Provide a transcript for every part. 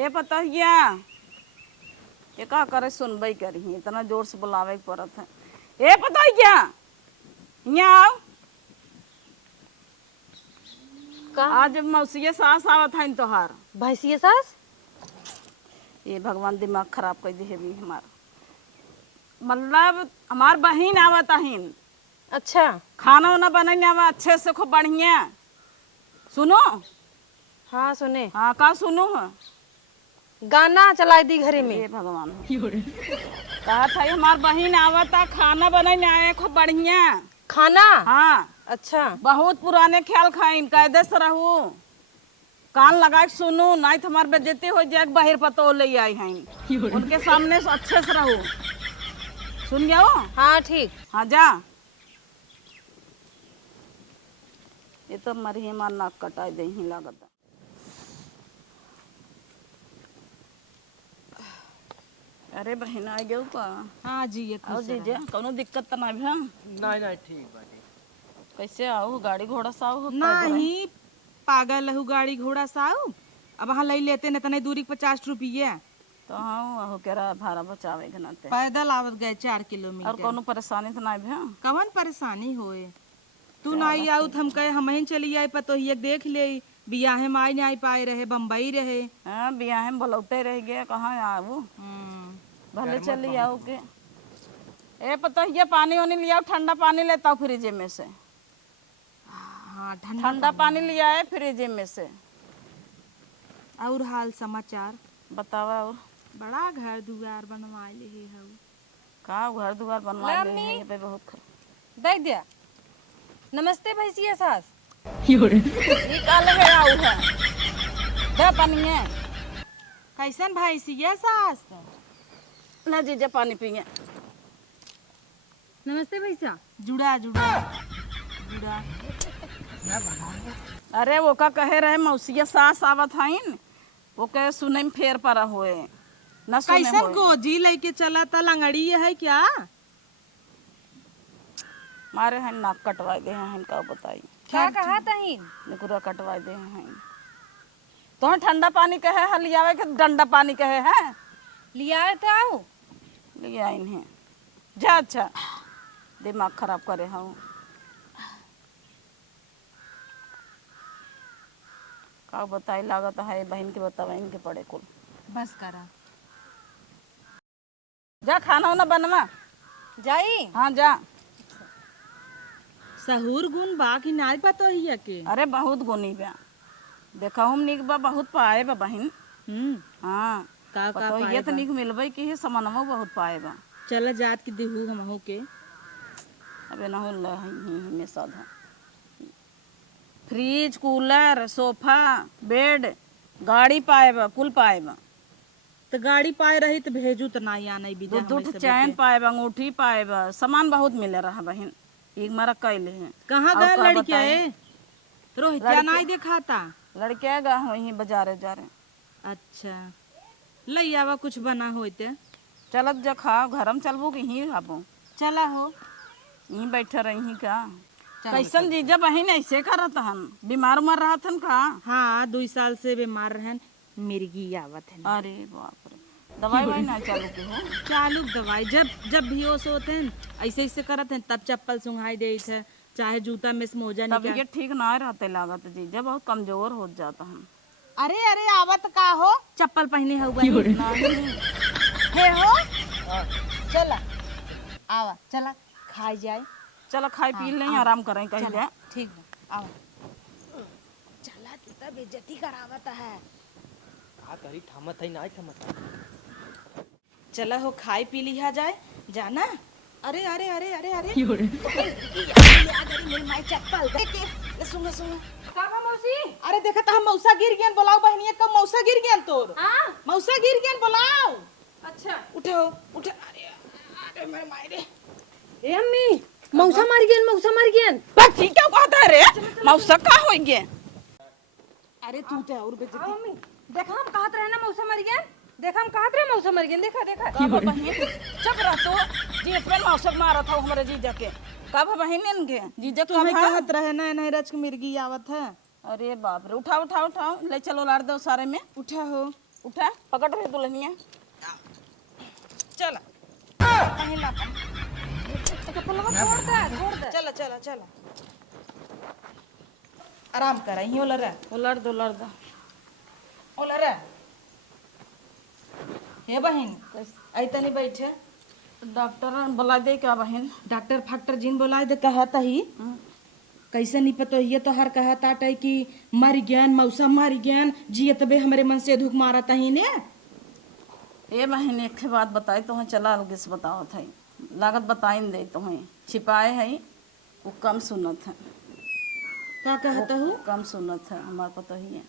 ए पतहिया ये का करे सुनबई करी इतना जोर से बुलावे के पड़त है। ए पतहिया यहाँ आओ। का आज मौसिया सास आवत है तोहार। भैंसिया सास? ये भगवान दिमाग खराब कर दी है भी हमारा। मतलब हमार बहन आवत है। अच्छा खाना वाना बनाने आवा अच्छे से खूब बढ़िया। सुनो। हाँ सुने। हाँ का सुनो है? गाना चला दी घरे में। हे भगवान कहा था हमार बहन आवता खाना बनाने आए खूब बढ़िया। खाना? हाँ अच्छा बहुत पुराने ख्याल खाइन कायदे से रहू। कान लगा के सुनू नहीं तो हमार बेइज्जती हो जाए। बाहर पतो ले आई हैं उनके सामने से अच्छे से रहू। सुन गया वो? हाँ ठीक। हाँ जा। ये तो मरी हमार नाक कटाई दे ही लागत। अरे बहन आ गए का? हाँ जी ये आओ जीजे कोनो दिक्कत तो नहीं है? नहीं ठीक बाटी। कैसे आओ गाड़ी घोड़ा से आओ? नहीं पागल लहू गाड़ी घोड़ा साऊ। अब वहाँ ले लेते न तने दूरी 50 रुपये। तो हाँ हो केरा भाड़ा बचावे के नाते। पैदल आवत गए 4 और किलोमीटर। कोनो परेशानी तो नहीं है? कवन परेशानी होए? तू नहीं आऊ हम कहे हम ही चली आई पतोहिया देख ले। बियाहे में आई नहीं पाए रहे बम्बई रहे। हाँ बियाह में बुलौते रह गया कहाँ आओ। भले चली आओ के। ए पतोहिया पानी वानी लिया ठंडा पानी लेता हूँ फ्रिज में से। हाँ ठंडा पानी लिया है फ्रिज में से। और हाल समाचार बतावा और बड़ा घर दुआर बनवा ले हऊ। का घर द्वार बनवा ले है ये पे बहुत देख दिया। नमस्ते भैंसिया सास। निकाल है आऊ है। दे पानी है। कैसन भाई सिया सास? ना जीजा पानी पिए। नमस्ते भैंसिया। जुड़ा जुड़ा जुड़ा। अरे वो का कहे रहे मौसिया सास आवत हईन वो कहे सुने में फेर पड़ा हुए न सुने कैसन होए। गोजी लेके चला था लंगड़ी है क्या? मारे हैं नाक कटवाए दे हैं इनका बताई। क्या कहा तहीन? निकुरा कटवाए दे हैं। तो ठंडा पानी कहे है लियावे के डंडा पानी कहे है लिया तो आओ। लिया इन्हें जा। अच्छा दिमाग खराब करे हूँ। का बताई लागत है बहन के बतावा इनके पड़े कुल। बस करा। जा खाना वाना बनवा। जाई। हाँ जा। सहूर गुण बा कि नाई पतोहिया के? अरे बहुत गुनी बा देखा हम निक बा बहुत पाए बा बहन। हाँ का पतो ये तो निक मिलबे की है समनवा बहुत पाए बा। चल जात की देहू हम हो के। अबे ना हो में साधा फ्रिज कूलर सोफा बेड गाड़ी पाए बा कुल पाए बा। तो गाड़ी पाए रही तो भेजू तो ना या नहीं बिजा दूध चैन पाए बा अंगूठी पाए बा सामान बहुत मिले रहा बहन। एक मारा कैले हैं। कहाँ और गए का लड़किया? बताएं? रोहितिया नहीं दिखाता। लड़के गा वहीं बाजारे जा रहे। अच्छा लई आवा कुछ बना होते। चलत जा खाओ घरम चलबो कि यहीं खाबो? चला हो यहीं बैठे रही का। कैसन जीजा बहन ऐसे करत हन बीमार उमर रहत हन का? हाँ 2 साल से बीमार रहन मिर्गी आवत है। अरे बाप रे दवाई वाई ना चालू के हो? चालू दवाई जब जब भी होश होते हैं ऐसे ऐसे करत हैं तब चप्पल सुंघाई दे थे चाहे जूता में से मोजा तब निकाल। ये ठीक ना रहते लागत जीजा बहुत कमजोर हो जाता हन। अरे अरे आवत का हो चप्पल पहने हुआ हे हो। चला आवा चला खाई जाए। चलो खाई पी लें आराम करें कहीं जाए। ठीक बा आवा। चला तू तो बेइज्जती करावत है। का करी थमत है नहीं थमत है। चला हो खाई पी लिया जाए जाना। अरे अरे अरे अरे अरे चप्पल सुंगा सुंगा। अरे देखा तो हम मौसा गिर गया बुलाओ बहनिया कब मौसा गिर गया तोर। मौसा गिर गया बुलाओ। अच्छा उठो उठो। अरे अरे मेरे मायरे ए अम्मी मौसा मर गया मौसा मर गया। बस ठीक है कहता रे मौसा का हो गए। अरे तू तो और बेइज्जती। मम्मी देखा हम कहत रहे ना मौसा मर गया। देखा हम कहत रहे मौसा मर गया। देखा देखा कब बहन चुप रह तो जी अपन मौसम मारा था हमारे जीजा के। कब बहन इनके जीजा कब तुम्हें है? कहत रहे ना नहीं रच के मिर्गी आवत है। अरे बाप रे उठाओ उठाओ उठाओ ले चलो लाड़ दो सारे में। उठा हो उठा पकड़ रहे दुल्हनिया चला पहला चप्पलवा छोड़ दे चला चला चला आराम कर यहीं उलर रहा उलट दो उलट दो उलर रहा हे बहन आई तनी बैठे डॉक्टर बुला दे क्या बहन डॉक्टर फैक्टर जिन बोला दे कहता ही कैसे नहीं पतो ये तो हर कहता है कि मर गयान मौसम मर गयान जियत बे हमरे मन से धुक मारा तही ने ए बहन एक बात बताई तुम्हें चला अलग से बताओ था लागत बताई दे तुम्हें छिपाए है वो कम सुनत है का कहता हूँ कम सुनत है हमारे पता ही है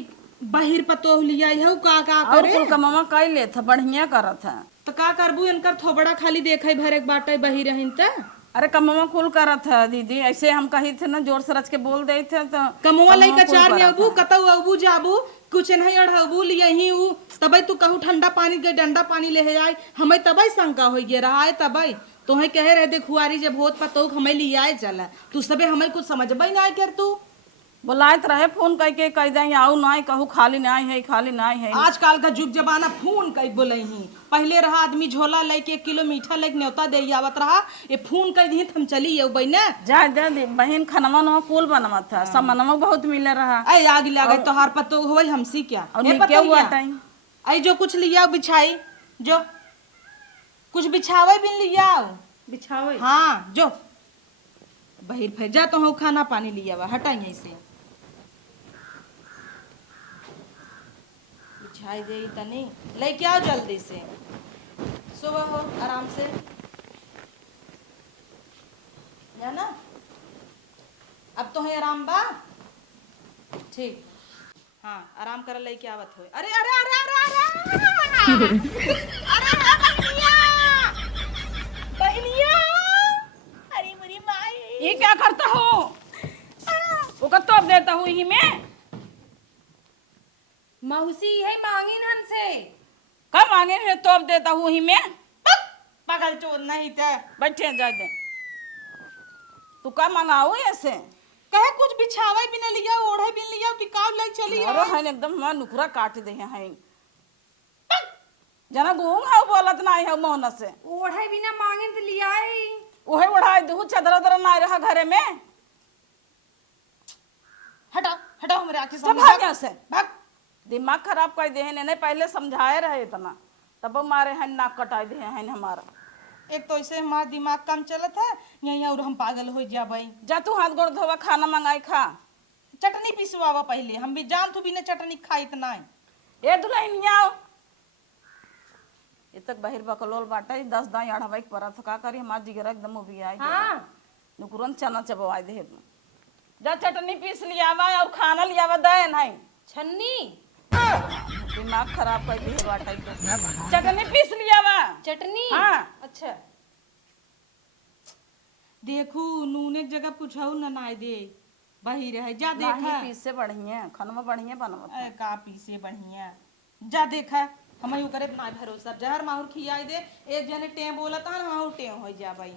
एक बाहिर पतो लिया है का का और करे कुल का मामा कई ले था बढ़िया करत है तो का करबू इनकर थोबड़ा खाली देखे भरे बाटे बही रहिन त अरे कमवा कुल करत है दीदी ऐसे हम कही थे ना जोर से रच के बोल दे थे तो कमुआ लई का कुल चार में करत अबू है। कतौ अबू जाबू कुछ नहीं अढ़बू लियही ऊ तबई तू कहू ठंडा पानी के डंडा पानी ले आए हमें तबई शंका हो गे रहा है तबई तोहे कहे रहे दे खुआरी जब होत पतो हमें लियाए चला तू सबे हमें कुछ समझबई ना कर तू बुलात रहे फोन करके कह दे आऊ ना कहू खाली ना है खाली ना है आजकल का जुग जमाना फोन कई बोलही पहले रहा आदमी झोला लेके 1 किलो मीठा लेके न्योता दे आवत रहा ये फोन कई दी हम चली ये बहने जा दे दे बहन खनवा न कुल बनवा था सामानवा बहुत मिले रहा ऐ आग लगे तोहार पतो होई हमसी क्या और ए नहीं क्या हुआ पतोहिया, टाइम ऐ जो कुछ लिया बिछाई जो कुछ बिछावे भी लिया बिछावे हाँ जो बहिर फिर जा तो हूँ खाना पानी लिया हुआ हटाई यहीं से बिछाई दे तनी लेके आओ जल्दी से सुबह हो आराम से जाना अब तो है आराम बा ठीक हाँ आराम कर लेके आवत हो अरे अरे अरे अरे अरे अरे बहनिया बहनिया अरे मेरी माई ये क्या करता हो वो का तोप देता हूँ ही में मौसी है मांगिन हमसे कब मांगे है तोप देता हूँ ही में पागल चोर नहीं थे बैठे जा दे तू का मंगाओ ऐसे कहे कुछ बिछावे भी न लिया ओढ़े भी न लिया बिकाव ले चली अरे है एकदम मैं नुकरा काट दे है जना गूंग है बोलत नहीं है मोहन से ओढ़े बिना मांगिन तो लिया आई ओहे उड़ाई दू चदर उदर ना रहा घरे में हटाओ हटाओ मेरे आंखें सब सामने भाग यहाँ से भाग दिमाग खराब कर दे ने पहले समझाए रहे इतना तब मारे हैं नाक कटाई दे हैं हमारा एक तो ऐसे हमारा दिमाग कम चलत है यहीं और हम पागल हो जाबई जा तू हाथ गोड़ धोवा खाना मंगाई खा चटनी पिसवावा पहले हम भी जान तू बिना चटनी खाई इतना ए दुल्हनिया आओ ये तक बाहर बकलोल बाटा 10 दाई अढ़ाई परा था का करी हमार जिगरा एकदम उबी आई हाँ नुकुरन चना चबवाई दे जा चटनी पीस लियावा और खाना लियावा दे नहीं छन्नी दिमाग खराब कर दी है बाटा चटनी पीस लियावा चटनी हाँ। अच्छा देखू नून एक जगह पूछाऊ न नाय दे बही रहे जा नहीं देखा पीस से बढ़िया खाना बढ़िया बनवा ए, का पीसे बढ़िया जा देखा हम यू करे ना भरोसा जहर माहौर खियाई दे एक जने टेम बोला था ना माहौर टेम हो जा भाई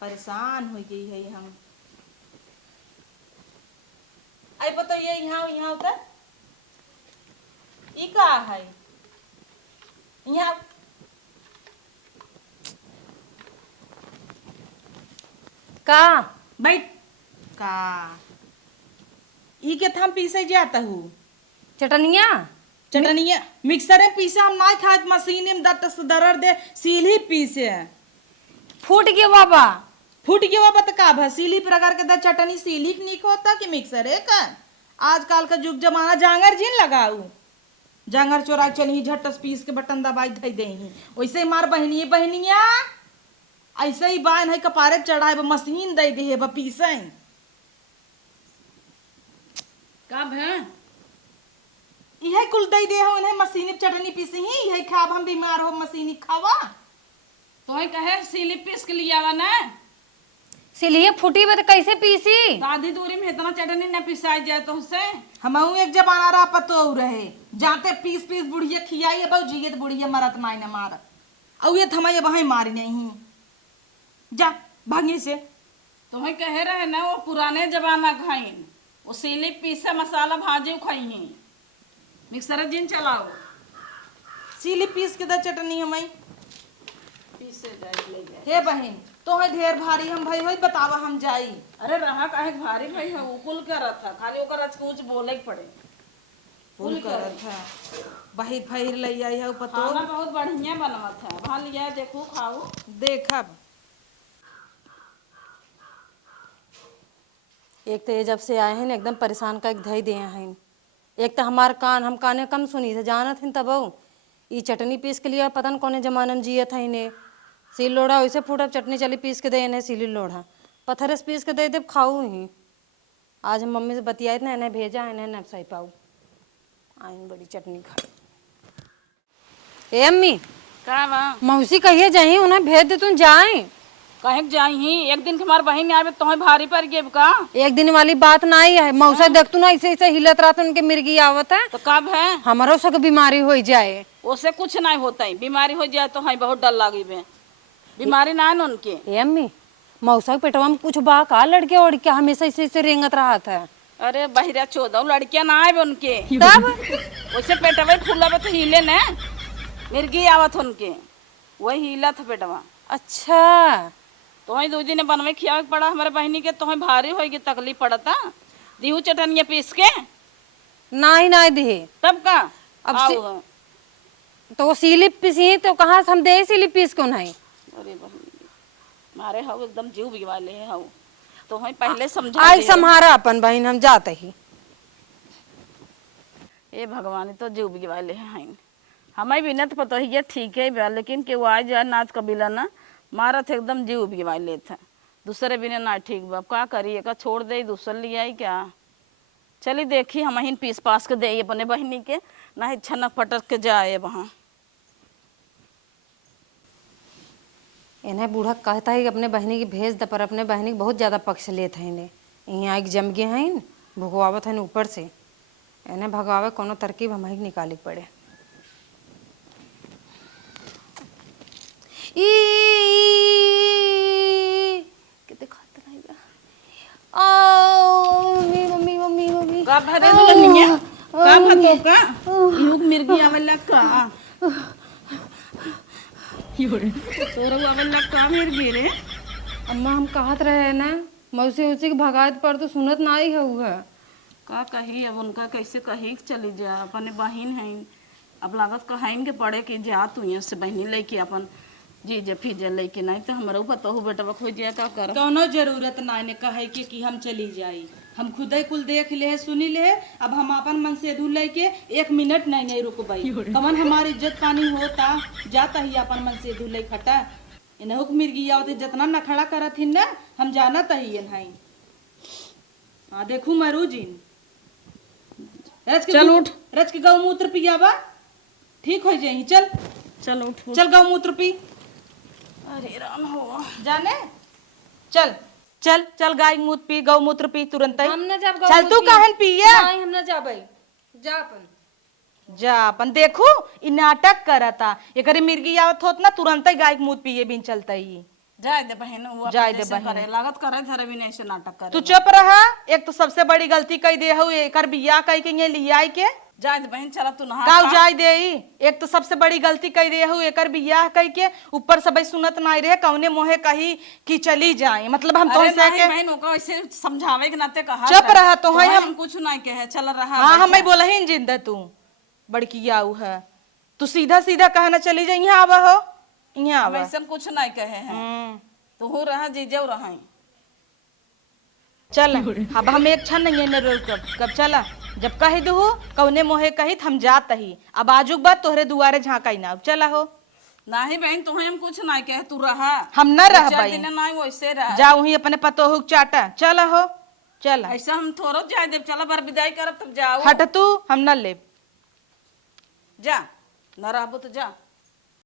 परेशान हो गई है हम आई पता ये यहाँ होता ई का है यहाँ का बैठ का ई के थम पीसे जाता हूँ चटनिया चटनिया मिक्सर में पीसे हम ना खाए मशीन में दरर दे सील ही पीसे फूट गया बाबा फूट गया बाबा तो का भा सीली प्रकार के दा चटनी सीली निक होता कि मिक्सर है का आजकल का जुग जमाना जांगर जिन लगाऊ जांगर चोरा चली झटस पीस के बटन दबाई धई देही वैसे ही मार बहनिया ऐसे ही बान है कपारे चढ़ाए मशीन दे दे बा पीसे कब है इहे कुल दे दे हो इन्हें मशीनी चटनी पीसी ही इहे खाब हम बीमार हो मशीनी खावा तो ही कहे सीली पीस के लियावा ना सिलिए फूटी में तो कैसे पीसी आधी दूरी में इतना चटनी न पिसाई जाए तो उससे हमहू एक जमाना रहा पतो रहे जाते पीस पीस बुढ़िया खियाई बहु जिये तो बुढ़िया मरत माई न मार और ये थमाइए वहीं मारी नहीं जा भागी से तुम्हें कहे रहे ना वो पुराने जमाना खाइन वो सीली पीसे मसाला भाजी खाई मिक्सर जिन चलाओ सीली पीस के दा चटनी हमाई। पीसे जाए ले जाए। हे बहन तो है ढेर भारी हम भाई होई बतावा हम जाई। अरे रहा काहे भारी भाई है उकुल कर था खाली ओकर आज कुछ बोले के पड़े। फूल करत है बहिर फहिर लई आई है पतो। खाना बहुत बढ़िया बनवत है वहाँ लिया देखो खाओ। देखब एक तो ये जब से आए हैं ना एकदम परेशान का धई दिए हैं। एक तो हमार कान हम काने कम सुनी थे जानत हैं तब ई चटनी पीस के लिए पता न कौने जमाने में जियत है इन्हें। सील लोढ़ा वैसे फूटा चटनी चली पीस के दे इन्हें सीली लोढ़ा पत्थर से पीस के दे दे खाऊ ही। आज हम मम्मी से बतियाए ना इन्हें भेजा इन्हें न सही पाऊ आइन बड़ी चटनी खा। ए अम्मी का बा मौसी कहिए जाई उन्हें भेज दे तुम जाए। कहे के जाई ही एक दिन के हमार बहन आवे तो भारी पर गेब का। एक दिन वाली बात ना ही है मौसा देख तू ना ऐसे ऐसे हिलत रहा उनके मिर्गी आवत है तो कब है हमारो सब बीमारी हो जाए। उससे कुछ नहीं होता है बीमारी हो जाए तो हमें बहुत डर लगी बे बीमारी ना है उनके। ए अम्मी मौसा के पेटवा में कुछ बा का लड़के उड़ के हमेशा ऐसे ऐसे रेंगत रहा था। अरे बहिरा 14 लड़कियां ना आवे उनके तब वैसे पेटवा फूला तो हिले न मिर्गी आवत उनके वही हिला था पेटवा। अच्छा तो वही दूजी ने बनवे खिया पड़ा हमारे बहनी के तो भारी होगी तकलीफ पड़ता दीहू चटनिया पीस के ना ही ना दी तब का अब आओ। तो वो सीली पीसी तो कहाँ से हम दे सीली पीस को नहीं। अरे बहनी मारे हाउ एकदम जीव बिगवाले है हाउ तो हम पहले समझा आई सम्हारा अपन बहन हम जाते ही। ए भगवान तो जीव बिगवाले है हमें भी नत पता ही ठीक है बा, लेकिन के वो आ जाए नाच कबीला ना मारा थे एकदम जीव बिगवाले थे दूसरे बिना ना ठीक बा का करिए का छोड़ दे दूसरे ले आई क्या। चली देखी हम ही पीस पास के दे अपने बहनी के ना ही छनक पटक के जाए वहाँ। इन्हें बूढ़ा कहता है कि अपने बहनी की भेज दे पर अपने बहनी की बहुत ज्यादा पक्ष लेते हैं इन्हें यहाँ एक जम गए हैं भगवावत है ऊपर से इन्हें भगावे कोनो तरकीब हम ही निकाली पड़े। कितने खतरा है मम्मी मम्मी मम्मी मम्मी का भरे दुल्हनिया का भतो का युग मिर्गी आवेला का योरे तोरा आवेला का मिर्गी रे। अम्मा हम कहत रहे ना मौसी उसी की भगात पर तो सुनत ना ही है का कही अब उनका कैसे कही चली जा अपने बहन है अब लागत कहाइन के पड़े कि जा तू यहाँ से बहनी लेके अपन जी जे फिजे लेके नहीं तो हमारा पता हो बेटा खो जाए का कर कौनो जरूरत ना ने कहे कि हम चली जाई हम खुद ही कुल देख ले सुनी ले अब हम अपन मन से धुल लेके 1 मिनट नहीं रुकबाई कमन हमारी इज्जत पानी होता जाता ही अपन मन से धुल खटा इन्हें मिर्गी आवत जितना नखड़ा करत हिन ना हम जाना तही नहीं। हाँ देखू मरू जीन चल उठ रच के गौमूत्र पियावा ठीक हो जाई चल चल उठ चल गौमूत्र पी। अरे राम हो जाने चल चल चल गाय मूत्र पी गौमूत्र पी तुरंत ही। हम ना जब चल तू कहन पिया नहीं हम ना जाबई जा अपन जा अपन देखू इ नाटक करता एकरे मिर्गी आवत होत ना तुरंत ही गाय के मूत्र पिए बिन चलता ही। जाए दे बहन वो जाए दे जैसे बहन। करे लागत करे धरे भी नहीं से नाटक करे तू चुप रहा एक तो सबसे बड़ी गलती कई दे हो एकर बियाह कई के ये लिया के जाए दे बहन चला तू नहा काऊ जाय दे एक तो सबसे बड़ी गलती कई दे हो एकर बियाह कई के ऊपर सब सुनत ना रहे कौने मोहे कही कि चली जाए मतलब हम तो अरे से नहीं के बहन ओका ऐसे समझावे के नाते कहा चुप रहा तो है हम कुछ नहीं कहे चल रहा हाँ हमें बोला ही जिंदा तू बड़की आऊ है तू सीधा सीधा कहना चली जा यहाँ आवा हो यहाँ आवा। वैसे कुछ नहीं कहे हैं तो हो रहा जीजव रहा चल अब हम एक क्षण नहीं न रुकब कब चला जब कही दू कौने मोहे कही हम जात ही अब आजुक बात तोहरे दुआरे झांकाई ना अब चला हो नहीं बहन तुम्हें हम कुछ नहीं कहे तू रहा हम न रह चार पाई दिन नहीं वैसे रहा जाऊ ही अपने पतोहुक चाटा चला हो चला ऐसा हम थोड़ा जाए देव चला बार विदाई करब तब जाओ हट तू हम न ले जा न रहबो तो जा